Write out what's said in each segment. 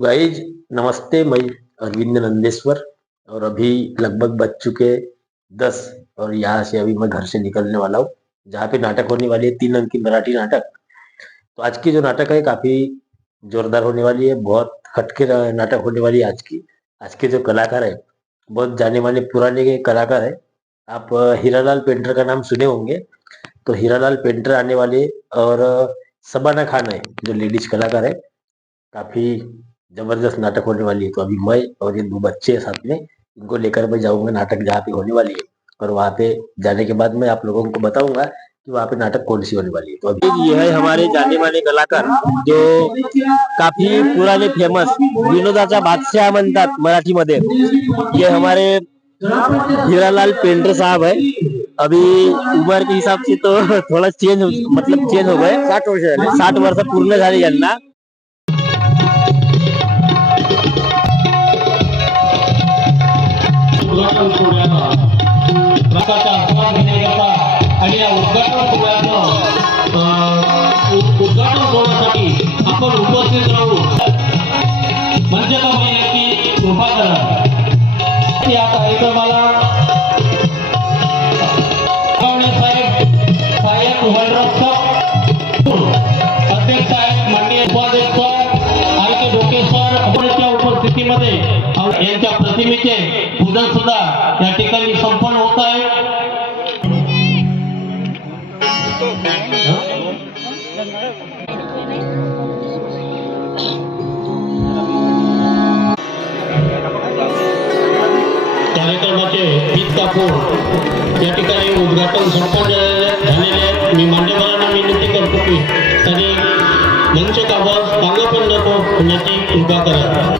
Guys नमस्ते। मैं अरविंद नंदेश्वर और अभी लगभग बज चुके 10 और यहाँ से अभी मैं घर से निकलने वाला हूँ जहाँ पे नाटक होने वाली है 3 अंक की मराठी नाटक। तो आज की जो नाटक है काफी जोरदार होने वाली है, बहुत हटके नाटक होने वाली है आज की। आज के जो कलाकार है बहुत जाने माने पुराने के कलाकार है। आप हीरालाल पेंटर का नाम सुने होंगे। तो हीरालाल पेंटर आने वाले और सबाना खान है जो लेडीज कलाकार है। काफी जबरदस्त नाटक होने वाली है। तो अभी मैं और ये 2 बच्चे हैं साथ में, इनको लेकर मैं जाऊंगा नाटक जहाँ पे होने वाली है। और वहाँ पे जाने के बाद मैं आप लोगों को बताऊंगा कि वहाँ पे नाटक कौन सी होने वाली है। तो अभी ये है हमारे जाने माने कलाकार जो काफी पुराने फेमस विनोदाचा बादशाह म्हणतात मराठीमध्ये। ये हमारे हीरालाल पेंटर साहब है। अभी उम्र के हिसाब से तो थोड़ा चेंज हो गए। 60 वर्ष पूर्ण झाले यांना। उद्घाटन सोहळ्याचा रथाचा आस्वाद घेण्याकरता आणि या उद्घाटन सोहळ्यासाठी आपण उपस्थित राहू मंचकावर येण्याची कृपा करा। या कार्यक्रमाला साहेब वनराज अध्यक्ष आहेत, माननीय उपाध्यक्ष आरके डोके सर आपल्या उपस्थितीमध्ये यांच्या प्रतिमेचे पूजन सुद्धा या ठिकाणी संपन्न होत आहे। कार्यक्रमाचे गीत कापून या ठिकाणी उद्घाटन संपन्न झालेले मी मान्यवरांना विनंती करतो की त्यांनी मंचकावर मागे पण नको होण्याची कृपा करा।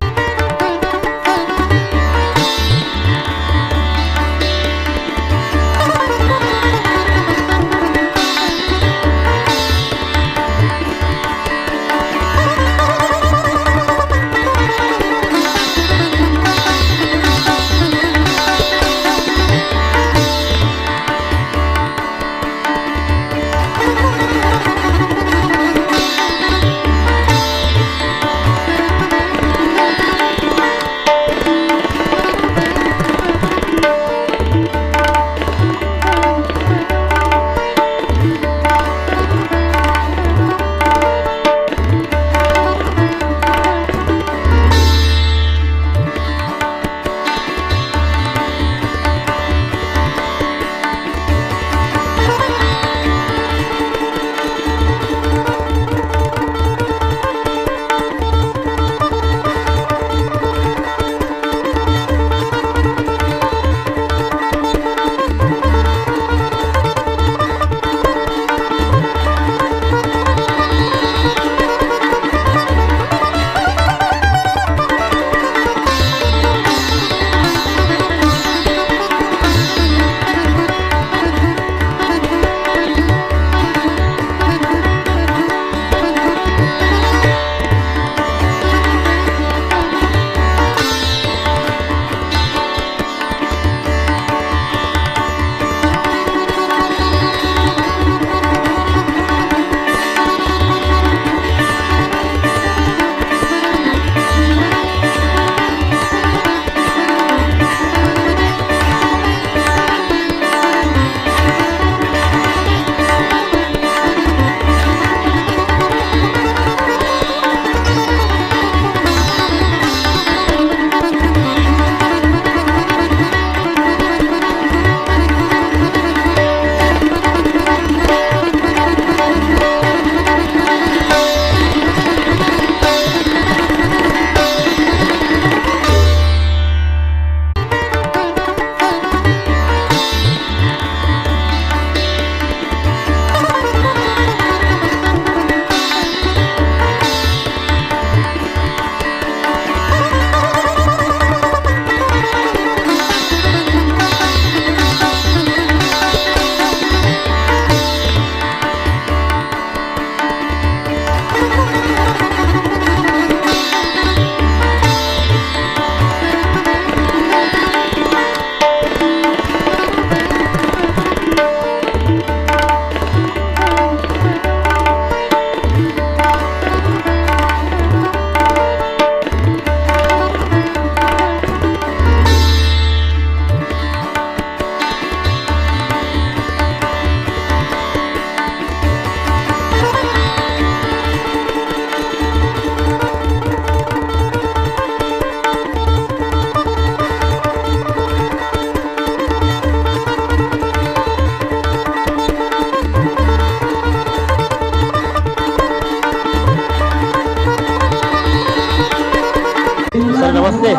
नमस्ते,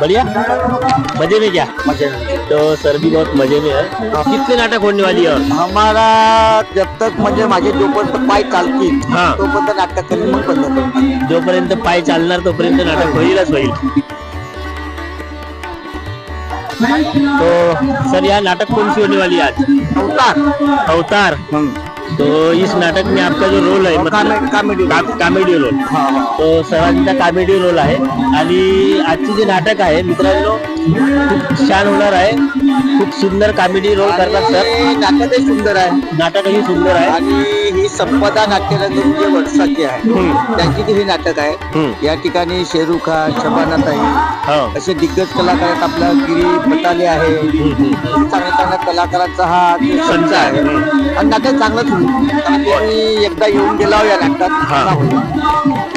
बढ़िया, मजे में क्या? मजे तो सर भी बहुत मजे में है। कितने नाटक होने वाली है? और हमारा जब तक म्हणजे माझे जोपर्यंत पाय चालतील हा. तोपर्यंत नाटक करेल, मग बंद करणार. जोपर्यंत पाय चालणार तोपर्यंत नाटक होईलच होईल. तो सर यहाँ नाटक कौन सी होने वाली है आज? अवतार. तो इस नाटक में आपका जो रोल आहे कॉमेडी रोल, तो सरांचा कॉमेडी रोल आहे. आणि आजची जे नाटक आहे मित्रांनो खूप छान होणार आहे. खूप सुंदर कॉमेडी रोल करतात सर. नाटकही सुंदर आहे नाटकही सुंदर आहे. आणि ही संपदा नाट्यरंग जे वर्षाची आहे त्यांची ती ही नाटक आहे. या ठिकाणी शेरू खान, शबानाताई हो. असे दिग्गज कलाकार आहेत. आपला गिरी पटाले आहे. चांगल्या चांगल्या कलाकारांचा हा संच आहे. आणि नाटक चांगलंच होईल. आणि एकदा येऊन गेला या नाटकात.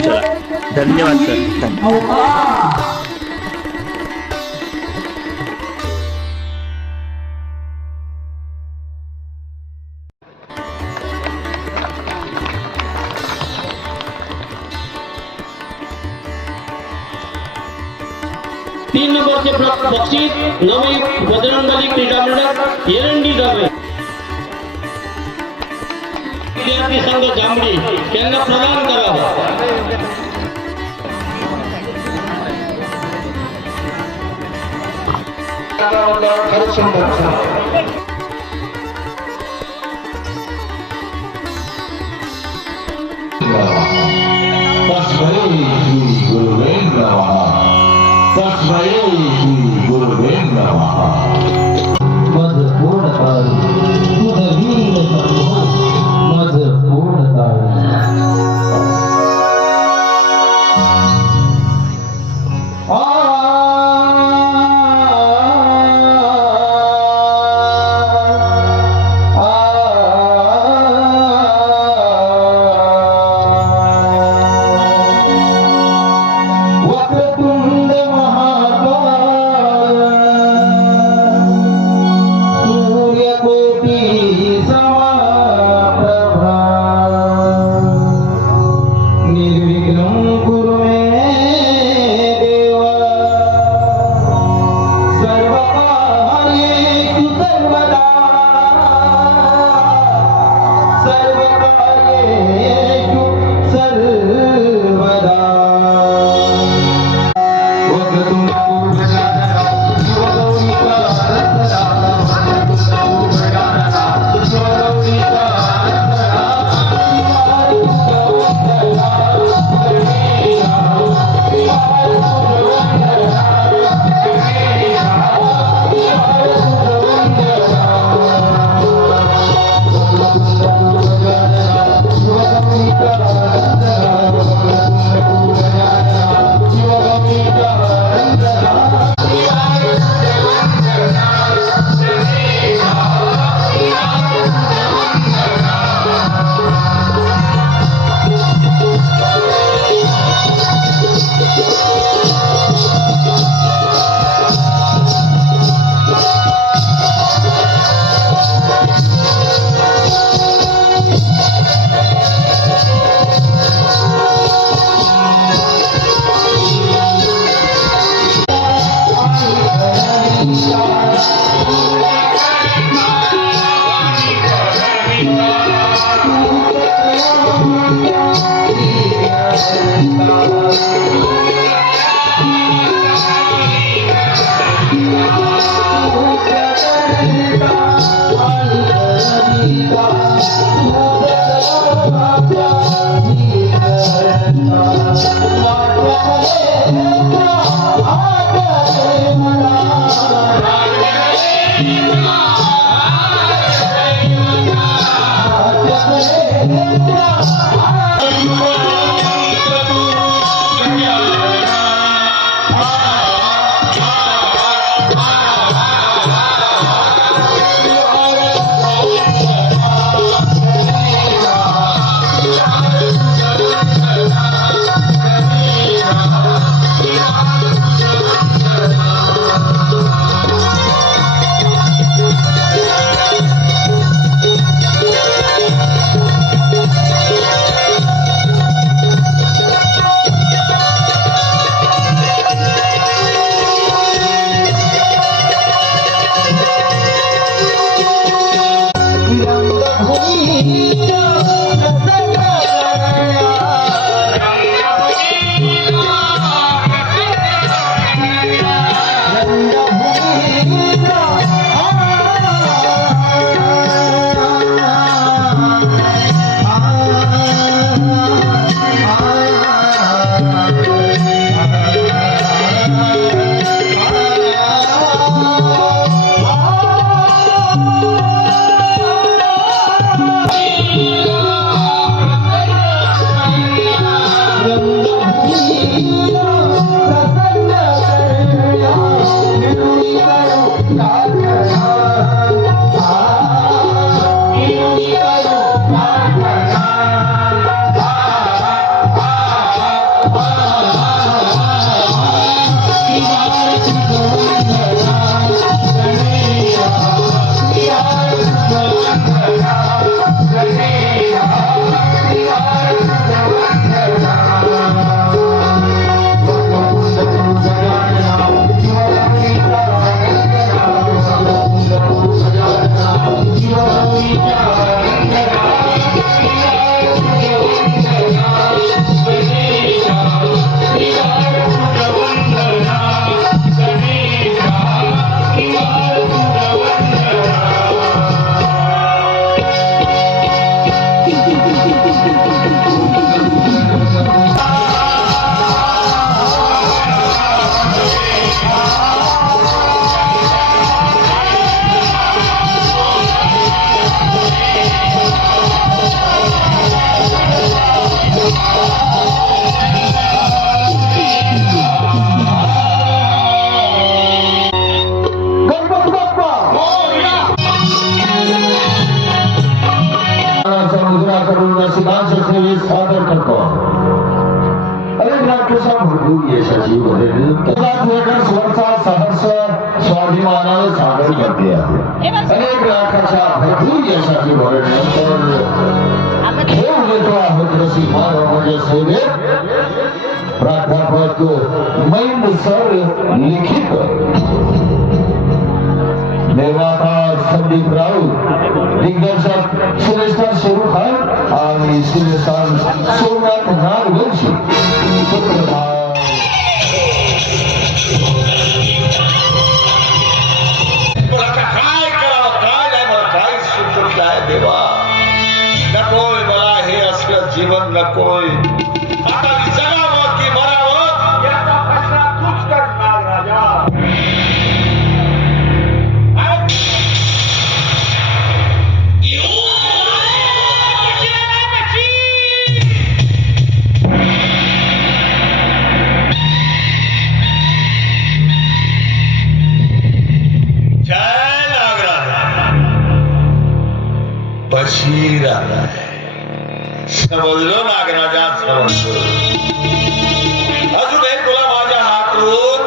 चला, धन्यवाद सर. तीन नंबरचे बक्षीस नवी बजरंगबली क्रीडा मंडळ एरंडी जावे विद्यार्थी संघ जांभळी त्यांना प्रदान करावा. यशाची स्वरचा सहर्ष स्वाभिमानाने सादर करते आहे. अनेक लाखाच्या भरपूर यशाची वर्णन घेऊन येतो आहोत रसिक सेवेत प्राध्यापक मैंद सर लिखित निर्माता संदीप राऊत, दिग्दर्शक सुरेशदार शेरू खान आणि सिनेस्टार सोमनाथ नागवंशी. काय करावं, काय नाही मला काय सुचत नाही देवा. नकोय मला हे असलं जीवन, नकोय. आता मी जगावं की मरावं याचा फैसला तूच कर नागराजा. बशीर आलाय. समजलो नागराजा, समजलो. अजून एक तुला माझ्या हातून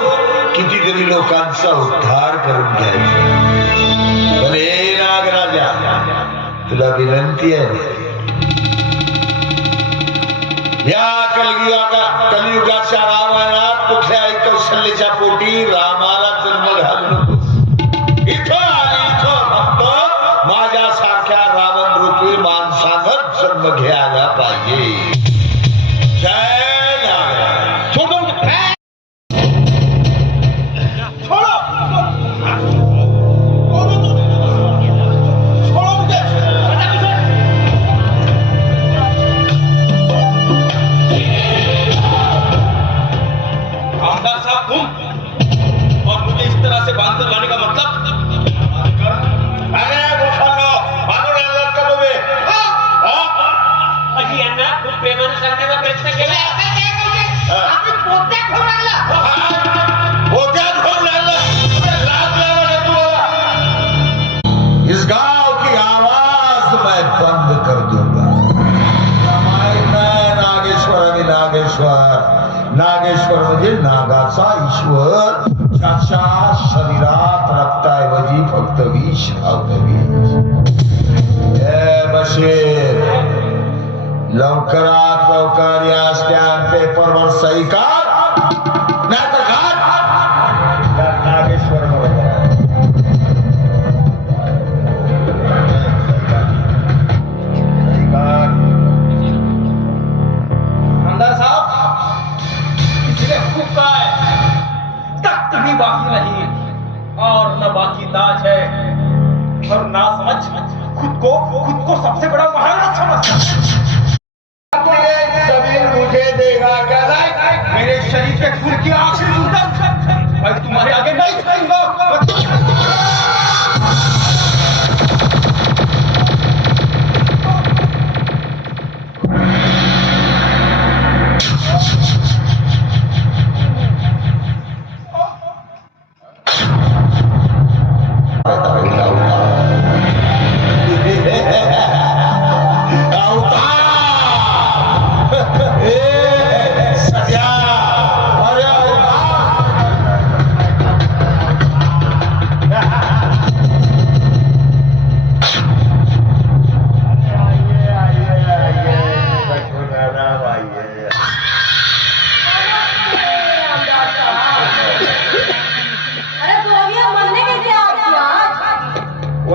कितीतरी लोकांचा उद्धार करून घ्यायचा. पण हे नागराजा, तुला विनंती आहे, या कलियुगाच्या रामायणात कुठल्याही कौशल्याच्या पोटी रामाला जन्म घालू नकोस. इथं आणि इथं फक्त माझ्यासारख्या रावण रूपी माणसानंच जन्म घ्यायला पाहिजे. जय नागराज. सोडून आमदार साहब तुम और मुझे इस तरह से बांधकर लाने का मतलब? अरे मुखांनो, मानून आणलात का तुम्ही? अशी यांना खूप प्रेमाने सांगण्याचा प्रयत्न केला. आपण पोत्यात घेऊन आणला. पोत्यात घेऊन आणला. लाज नाही वाटत तुम्हाला? इस गांव की आवाज मैं बंद कर दूंगा. माहित नाही नागेश्वर आणि नागेश्वर. नागेश्वर म्हणजे नागाचा ईश्वर, ज्याच्या शरीरात रक्ताऐवजी फक्त विष धावतं, विष. बशीर, लवकरात लवकर या स्टॅम्प पेपरवर सही कर, नाहीतर घाट. नागेश्वर आमदार साहब, इसलिए हुकूक का है, तख्त भी बाकी नहीं और न बाकी ताज है, और ना समझ खुद को सबसे बड़ा महाराज समझता. जमीन मुझे देगा क्या? मेरे शरीर के खून की आखिरी बूंद मैं तुम्हारे आगे नहीं खाऊंगा.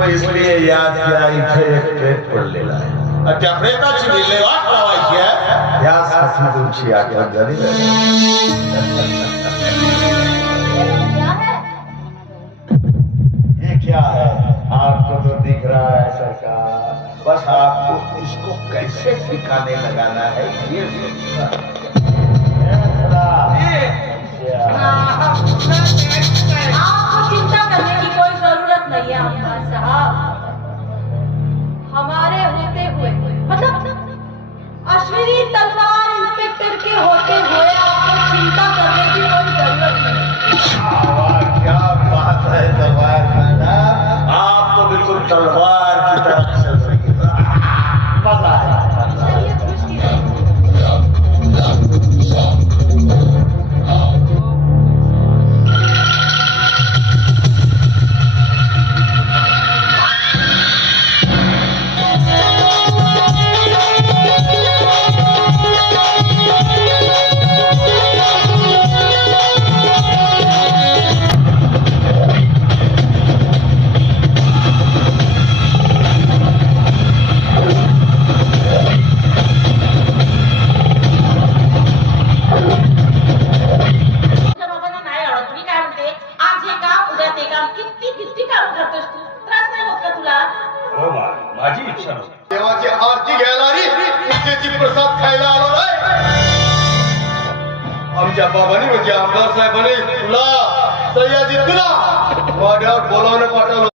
इसलिए याद किया इथे एक प्रेत पडलेला आहे. त्या प्रेताची विल्हेवाट लावायची आहे. यासाठी तुमची आठवण झाली. ये क्या है? आपको तो दिख रहा है सरकार, बस आपको इसको कैसे ठिकाने लगाना है ये आपको चिंता करने की कोई जरूरत नहीं है आमदार साहब. हमारे होते हुए मतलब अश्विनी तलवार इंस्पेक्टर के होते हुए आपको चिंता करने की कोई जरूरत नहीं. क्या बात है तलवार का? आप तो बिल्कुल तलवार की तरह चल रही है. मजा है. चलिए खुश की देवाची आरती घ्यायला आणि पूजेची प्रसाद खायला आलो नाही. आमच्या बाबांनी म्हणजे आमदार साहेबांनी तुला सह्यादी तुला वाड्यावर बोलावलं पाठवलं.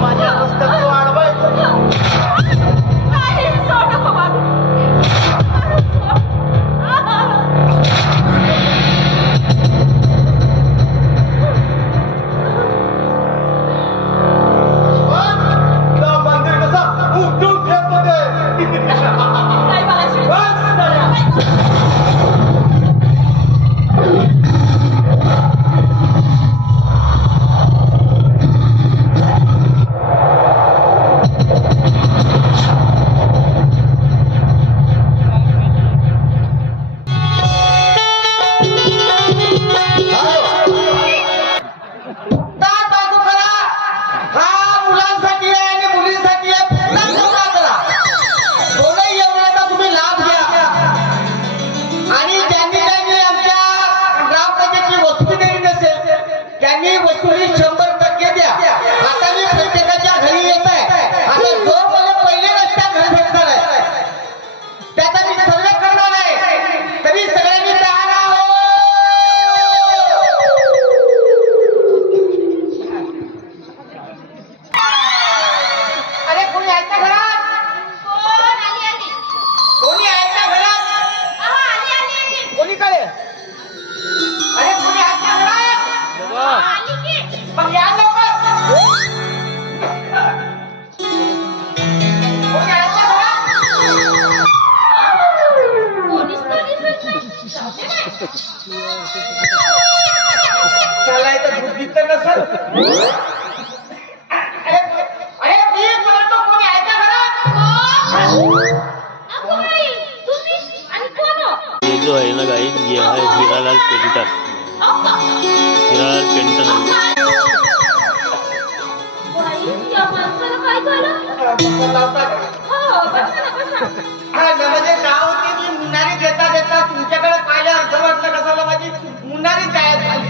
माझ्या पुस्तक वाढवायचं नाही, सोड नको बाबू. मंदिर कसं उठून ठेवत होते. नाही मला शिवाय. हा मुलांसाठी आहे आणि मुलींसाठी आहे. पुन्हा करा. दोनही योजनेचा तुम्ही लाभ घ्या. आणि ज्यांनी आमच्या ग्रामपंचायतीची वसुली दिली नसेल त्यांनी वसुली 100% द्या. आता मी प्रत्येकाच्या घरी येत आहे. आता जो मला पहिले रस्त्यात घर भेटणार आहे त्याचा मी सर्वे करणार आहे. तरी सगळ्यांनी तयार आहोत. अरे कोणी आहे का घरात? कोण आली आली? कोणी आहे का घरात? आली आली आली. कोणीकडे? अरे कोणी आहे का घरात? आली की. मग या लवकर. कोणी आहे का घरात? कोणीच तर दिसत नाही. जाऊ दे बाई. चला इथं बुद्धी तर नसेल. अरे मी म्हणतो कोणी आहे का घरात? नको बाई. तुम्ही आणि कोण हो? ये जो है ना गाइस, ये है हीरालाल पेंटर. हीरालाल पेंटर है. बाई, या माणसाला काय झालं? बसा लावता का? हो, बसा ना, बसा. म्हणजे काय होती की मुन्नारी देता देता तुमच्याकडे पाहिलं अर्थ वाटलं कसाला माझी मुन्नारी काय झाली.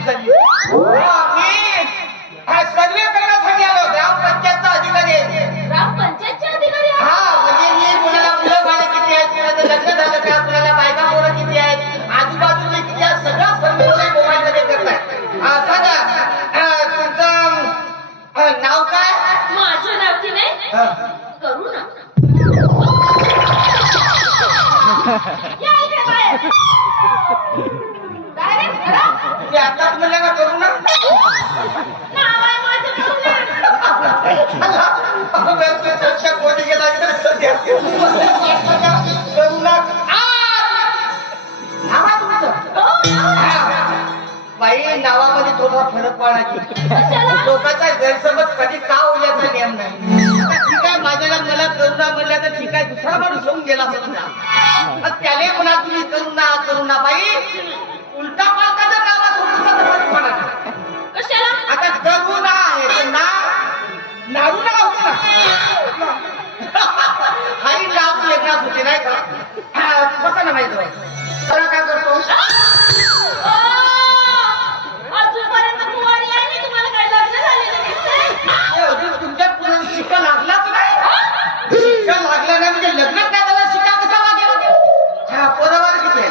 सर्वे करण्यासाठी आलो. ग्रामपंचायतचा अधिकारी आहे. ग्रामपंचायतचे अधिकारी आहेत? हा म्हणजे मी कुणाला मुलं बाळ किती आहेत, कुणाचं लग्न झालं का, कुणाला बायका पोरं किती आहेत, आजूबाजूला किती आहेत, सगळं सर्वे मोबाईल मध्ये करताय. सांगा तुमचं नाव काय? माझं नाव की नाही? करू ना. या इकडे बाहेर. काय रे, खरं? मी आताच म्हणलं ना करू ना. नाव आहे माझं करुणा. कोणी गेला करू ना. नाव आहे तुमचं? बाई नावामध्ये थोडा फरक पाडायची. लोकांचा गैरसमज कधी का होईल याचा नियम नाही. आता ठीक आहे माझ्याला मला करुणा म्हणल्या तर ठीक आहे दुसरा माणूस होऊन गेला समजा त्याने पुन्हा तुम्ही करुणा बाई उलटा पालकाच्या नावात थोडासा फरक पडा. कशाला? आता करुणा आहे तर नारू ना होते ना. हाही नाव वेगळाच होते नाही का? बसा ना माहिती खरं काय करतो. अजूनपर्यंत कुवारी आहे आणि तुम्हाला काय लग्न झालेलं दिसतंय? अजून तुमच्या पुढे शिक्का लागलाच नाही. शिक्का लागला नाही म्हणजे लग्न काय झालं शिक्का कसा लागेल? पोरावर किती आहे?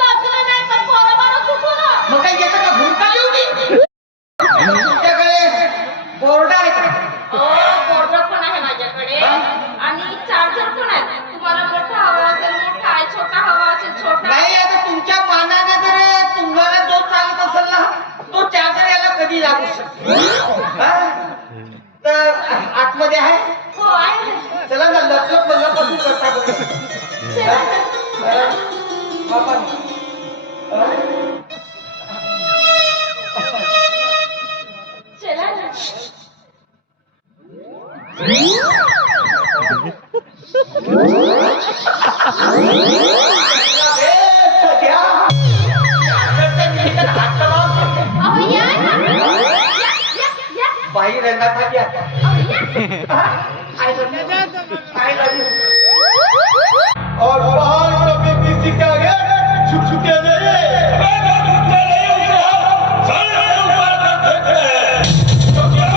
लग्न नाही तर पोराबारा सुटू ना. मग काही याचं का भूमिका लिहून तुमच्याकडे बोर्ड आहे का? पोरग पण आहे माझ्याकडे आणि चार्जर पण आहे. तुम्हाला मोठा हवा असेल मोठा आहे, छोटा हवा असेल छोटा. नाही आता तुमच्या मानाने जर तुम्हाला जो चालत असेल ना तो चार्जर याला कधी लागू शकतो. तर आतमध्ये आहे. हो आहे. चला ना लपलप मल्लपासून करता बघा. बाबा चला ना. अहो, या ना. या. बाई रंगासाठी आता और बाहर कभी किसी के आगे झुकते नहीं. सारे ऊपर कर देते हैं. तो क्या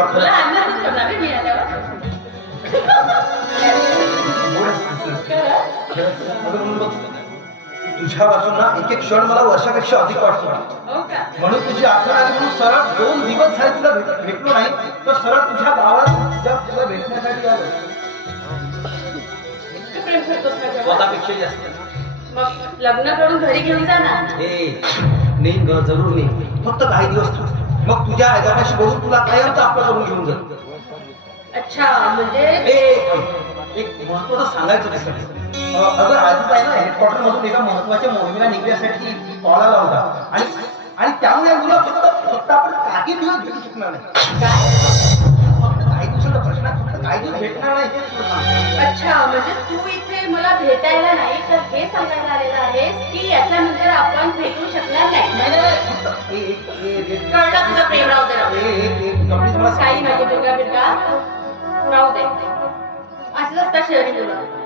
तुला तुला खरं आनंदच होणार रे मी आल्यावर. तुझ्या वाचून ना एक एक क्षण मला वर्षापेक्षा अधिक वाटतो. हो का? म्हणून तुझी आठवण आली म्हणून सरळ 2 दिवस झाले तुला भेटलो नाही तर सरळ तुझ्या गावात तुला भेटण्यासाठी आलो. इतकं प्रेम करतोस माझ्यावर? स्वतःपेक्षा जास्त. मग लग्न करून घरी घेऊन जा ना. नेईन ग, जरूर नेईन. फक्त काही दिवस थांब. मग तुझ्या आजोबाशी बोलून तुला कायमच आपलं करून घेऊन जातो. अच्छा म्हणजे एक महत्वाचं सांगायचं त्यासाठी. अगं आजच आहे ना हेडक्वार्टर मधून एका महत्वाच्या मोहिमेला निघण्यासाठी कॉल आला होता आणि त्यामुळे तुला फक्त आपण काही दिवस भेटू शकणार नाही. फक्त काही दिवसाचा प्रश्न आहे, फक्त काही दिवस भेटणार नाही तेच तुला सांगतो. अच्छा म्हणजे तू इथे मला भेटायला नाही तर हे सांगायला आलेला आहेस की याच्यानंतर आपण भेटू शकणार नाही. कळलं तुझं प्रेम? राहू दे, राहू दे. काही नको दुर्गा बिर्गा, राहू दे. असंच असतात शहरी मुलं.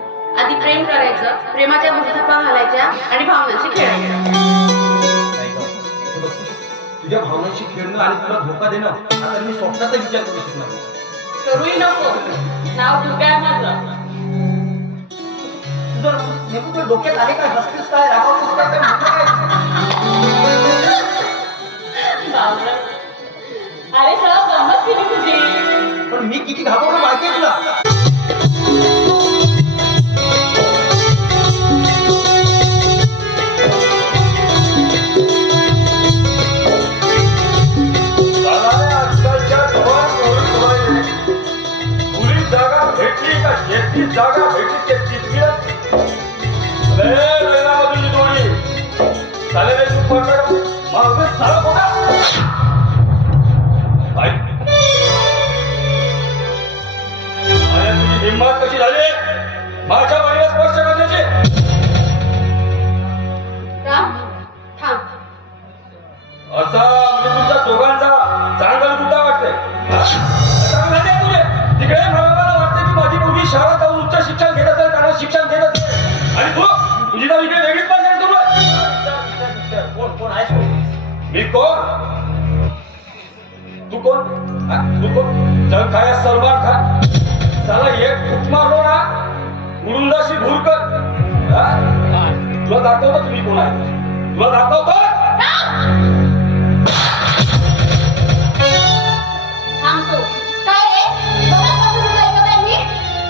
आधी प्रेम करायचं, प्रेमाच्या बुद्धप्पा घालायच्या आणि भावनांशी खेळायचं. तुझ्या भावनांशी खेळणं आणि तुला धोका देणं आता मी स्वप्नाचा विचार करू शकणार नाही. करूही नको. नाव दुर्गा आहे माझं. तुझं नेमकं तुझ्या डोक्यात आहे काय? हसतेस काय? रागावतेस काय? काय बापरे. अरे सगळं गंमत केली तुझी. पण मी किती घाबरलो माहितीये तुला? आजकालच्या जवान पोलीस जागा भेटली का शेती जागा भेटली ते चितकीला तुझी दोन्ही चालेल तू पकड मग सारा कोणा तुझी हिंमत कशी झाली माझ्या बाईला स्पर्श करण्याची? राम थांब. असा म्हणजे तुमच्या दोघांचा चांगला मुद्दा वाटतंय. चांगला नाही तुझे तिकडे मला वाटतं की माझी मुलगी शहरात जाऊन उच्च शिक्षण घेत असेल, त्यांना शिक्षण घेत असेल आणि तुझी नाव इकडे वेगळीच पाहिजे तुला. कोण आहेस? मी कोण? तू कोण? तू कोण? जग खाया सलमान खान त्याला एक फुट मारलो ना उडून जाशी भूरकर. तुला दाखवतो तुम्ही कोण आहे. तुला दाखवतो. थांबतो. काय रे? मगाचपासून तुझं ऐकत आहे मी.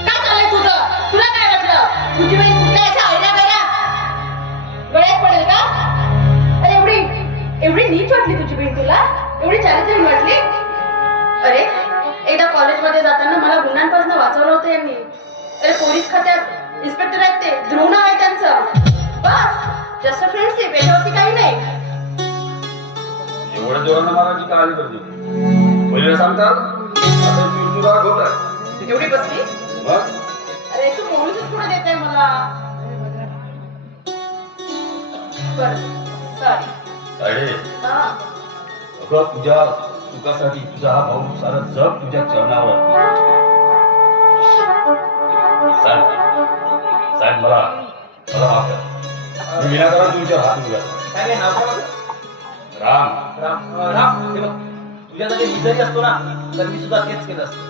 काय चाललंय तुझं? तुला काय वाटलं? तुझी बाई कुठल्या याच्या आयड्या गड्या गळ्यात पडेल का? अरे एवढी नीच वाटली तुझी बहीण तुला? एवढी चारित्र्यहीन वाटली? अरे एकदा कॉलेजमध्ये जाताना मला गुन्ह्यांपासून वाचवलं होतं यांनी. अरे पोलीस खात्यात इन्स्पेक्टर आहेत ते. ध्रुव नाव आहे त्यांचं. बस जस्ट फ्रेंडशिप, याच्यावरती काही नाही. एवढ्या जोरानं मारायची काळजी करते. पहिल्या सांगतात आता चुरचुरा होत आहे. एवढी बसली? मग अरे तू पोलीसच पुढे देत आहे मला. बरं सॉरी. साडे हा अगं तुझ्या चुकासाठी तुझा हा भाऊ सारा जग तुझ्या चरणावर. साहेब मला माफ करा. मी विनाकारण तुमच्या हात उघडला. काय नाव काय? राम राम हे बघ, तुझ्या जरी मी जरी असतो ना तर मी सुद्धा तेच केलं असतं.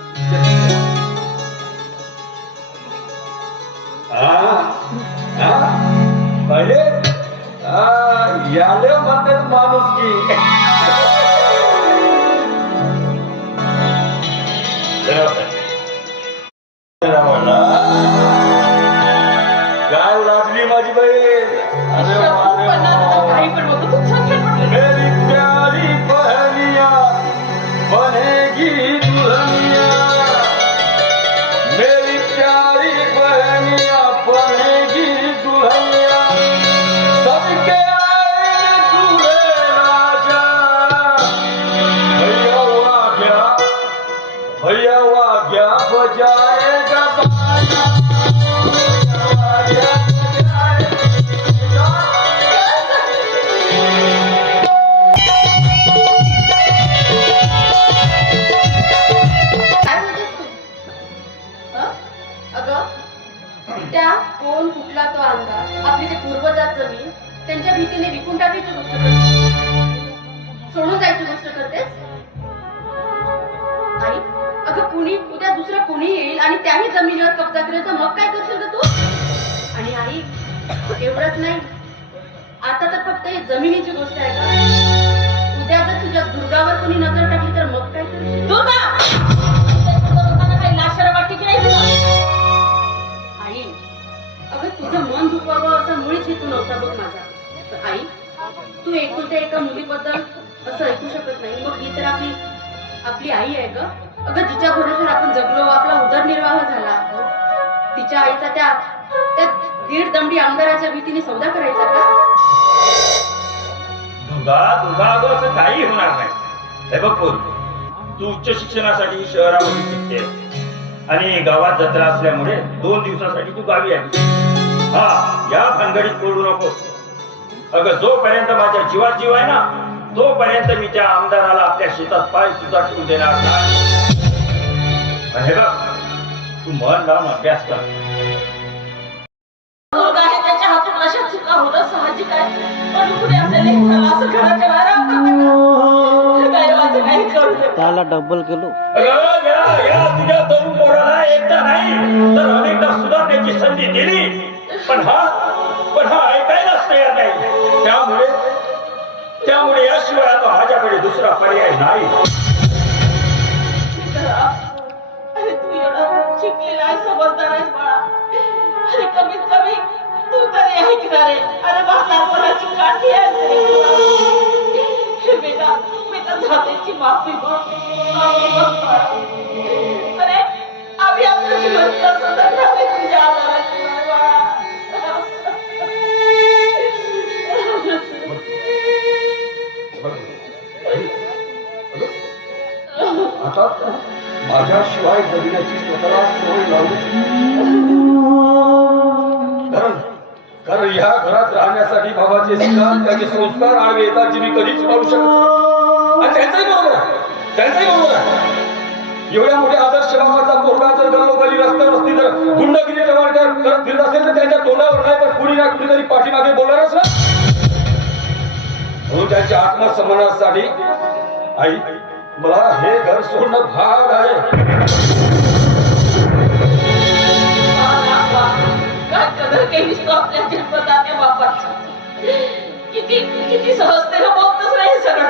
पहिले याले म्हणतात माणूस की गाव लागली माझी बहीण. काही पण बोलतो. खूप छान छान म्हटलं. मेरी प्यारी बहनिया बनेगी दुल्हनिया. मेरी प्यारी बहनिया बनेगी दुल्हनिया. सबके आए दूल्हे राजा. भैया वो आ गया बजाएगा बाजा. त्या कोण कुठला तो अंदाज आपली ते पूर्वजात जमीन त्यांच्या भीतीने विकून टाकायची गोष्ट करतेस. सोडून जायची गोष्ट करतेस. आई उद्या दुसरं कुणी येईल आणि त्याही जमिनीवर कब्जा केला तर मग काय करशील ग तू? आणि आई एवढंच नाही, आता तर फक्त ही जमिनीची गोष्ट आहे का? उद्या जर तुझ्या दुर्गावर कोणी नजर टाकली तर मग काय करशील? दुर्गा लोकांना काही लाशाला वाटते की नाही तुला? आई अगं तुझं मन दुखावं असा मुळीच हेतू नव्हता बघ माझा. तर आई तू एकुलत्या एका मुलीबद्दल असं ऐकू शकत नाही, मग ही तर आपली आई आहे ग. अगं जिच्या भरोश्यावर आपण जगलो, आपला उदरनिर्वाह झाला, तिच्या आईचा त्या 1.5 दमडी आमदाराच्या भीतीने सौदा करायचा का? दुर्गा अगं असं काही होणार नाही. हे बघ पोरी, तू उच्च शिक्षणासाठी शहरामध्ये शिकते आणि गावात जत्रा असल्यामुळे 2 दिवसासाठी तू गावी आली. हा, या भानगडीत पडू नको. अगं जोपर्यंत माझ्या जीवात जीव आहे ना, तोपर्यंत मी त्या आमदाराला आपल्या शेतात पाय सुद्धा ठेवून देणार नाही. हे बघ, तू मन लावून अभ्यास कर. मुलगा आहे, त्याच्या हातून अशा चुका होणं साहजिक आहे, पण पुढे आपल्या लेकराला असं घराच्या बाहेर नाही करू दे. त्याला डबल केलो. अगं या तुझ्या तरुण पोराला एकदा नाही तर अनेकदा सुधारण्याची संधी दिली, पण हा ऐकायलाच तयार नाही. त्यामुळे याशिवाय आता माझ्याकडे दुसरा पर्याय नाही. अरे तू एवढा शिकलेला आहे, समजदार आहेस बाळा. अरे कमीत कमी तू तरी ऐकणार आहे. अरे म्हातारपणाची काठी आहे बेटा. जातेची माफी माग. अरे आम्ही आपलं जीवन कसं जगणार आहे तुझ्या आधाराची बाळा. आता माझ्याशिवाय जगण्याची स्वतःला सवय लावली. कारण या घरात राहण्यासाठी बाबाचे सिद्धांत, त्याचे संस्कार आडवे येतात जे मी कधीच पाहू शकत. आणि त्यांचाही बरोबर आहे. एवढ्या मोठ्या आदर्श बाबाचा पोरगा जर गल्लोगल्ली रस्त्यावरती जर गुंडगिरी करत फिरत असेल तर त्यांच्या तोंडावर नाही, पण कुणी ना कुणीतरी पाठीमागे बोलणारच ना. म्हणून त्यांच्या आत्मसन्मानासाठी आई मला हे घर सोडणं भाग आहे. काय कदर केलीस तू आपल्या जन्मदात्या बापाची. किती सहजतेनं बोलतोस नाही सगळं.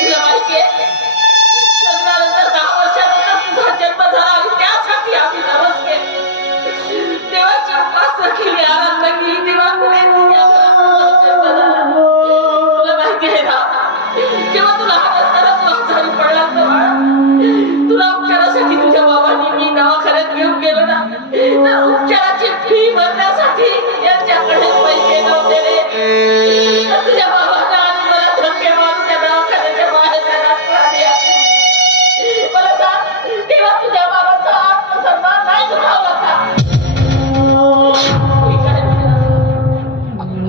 तुला माहितीये लग्नानंतर 10 वर्षानंतर तुझा जन्म झाला आणि त्यासाठी आम्ही नवस केले. देवाच्या उपासना केली, आराधना केली, देवाकडे जन्म झाला. तुला माहिती आहे ना, जेव्हा तुला लहान असताना तू आजारी पडलास ना बाळा, तुला उपचारासाठी तुझ्या बाबांनी मी दवाखान्यात घेऊन गेलो ना, तर उपचाराची फी भरण्यासाठी यांच्याकडे पैसे नव्हते रे. तर तुझ्या बाबांना आणि मला धक्के मारून त्या दवाखान्याच्या बाहेर जाण्यात आली. मला सांग, तेव्हा तुझ्या बाबाचा आत्मसन्मान नाही दुखावला का?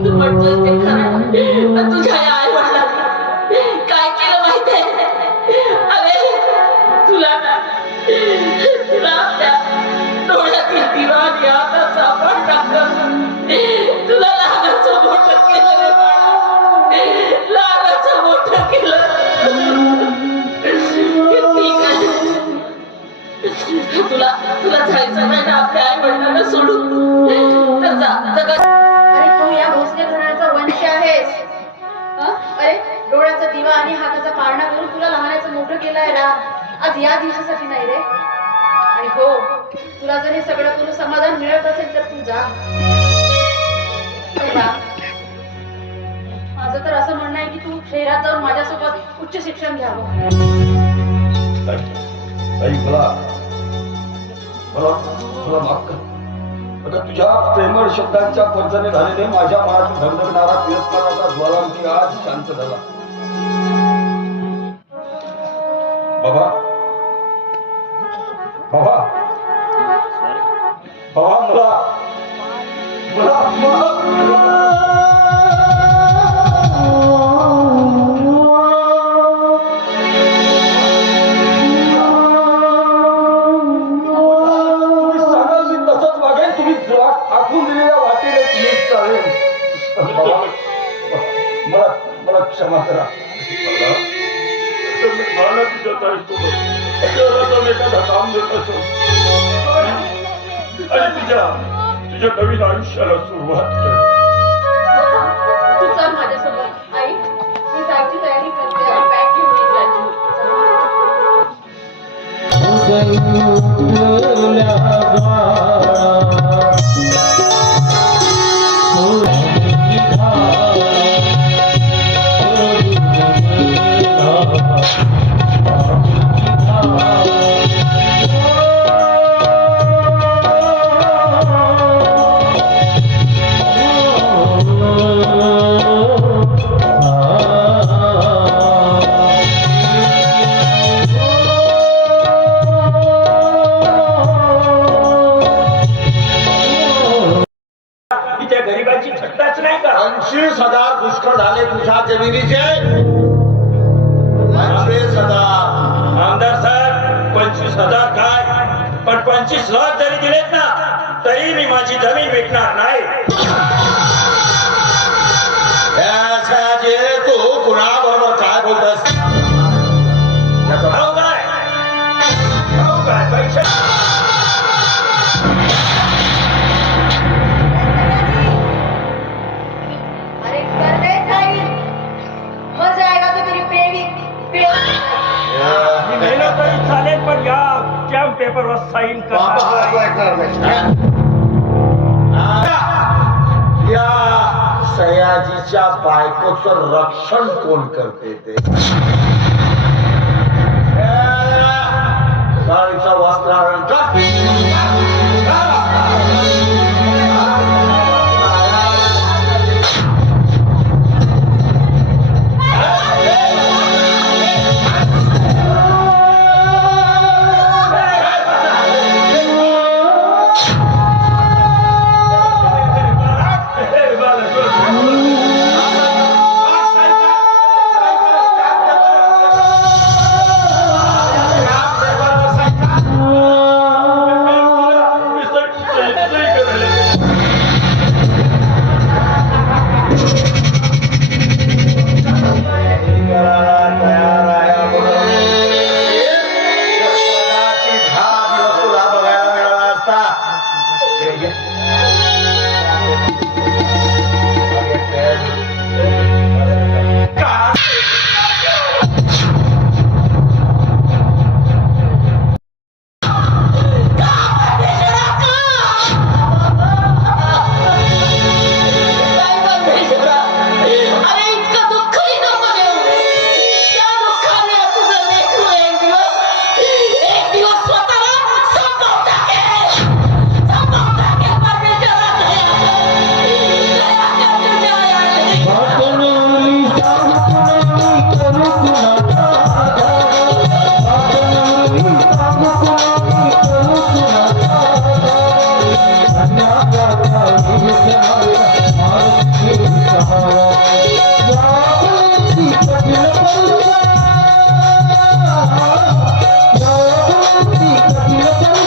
तू म्हणतोय ते खरं, पण तुझ्या या आई वडिलांनी काय केलं माहितीये? अरे तुला त्या डोळ्यातील दिवा आणि हाताचा पडदा करून तुला लहानाचं मोठं केलं रे बाळा. लहानाचं मोठं केलं. तुला जायचं नाही ना आपल्या आई वडिलांना सोडून, तर जा जगा. अरे तू या भोसले घराचा वंश आहेस. अरे डोळ्याचा दिवा आणि हाताचा पाळणा करून तुला लहानाचं मोठं केलंय ना, आज या दिवसासाठी नाही रे. आणि हो, तुला जर हे सगळं करून समाधान मिळत असेल तर तू जा. माझं तर असं म्हणणं आहे की तू शहरात जाऊन माझ्यासोबत उच्च शिक्षण घ्यावं. मला माफ कर. आता तुझ्या प्रेमळ शब्दांच्या फर्जने झालेले माझ्या मनातून धगधगणारा तिरस्काराचा ज्वालामुखी आज शांत झाला. बाबा मला क्षमा करा. तुझ्या पण एखादा काम देत असो आणि तुझ्या नवीन आयुष्याला सुरुवात कर. तू चल माझ्यासोबत आई, मी जायची तयारी करते. बॅग घेऊन ये जायची. त्या गरिबाची थट्टाच नाही का? 25,000 पुष्कळ झाले तुझ्या जमिनीचे. 25,000. आमदार साहेब 25,000 काय, पण 25 लाख जरी दिलेत ना तरी मी माझी जमीन विकणार नाही. याचे तू कुणाबरोबर काय बोलतोस? भाऊ काय पैसे अरे कर दे साईन, हो जाएगा तो तेरी गेलं तरी चालेल, पण या कॅम्प पेपरवर साईन वापस करा. ऐकणार नाही. या सयाजीच्या बायकोचं रक्षण कोण करते ते? साडीचं वस्त्राहरण कर. Yeah.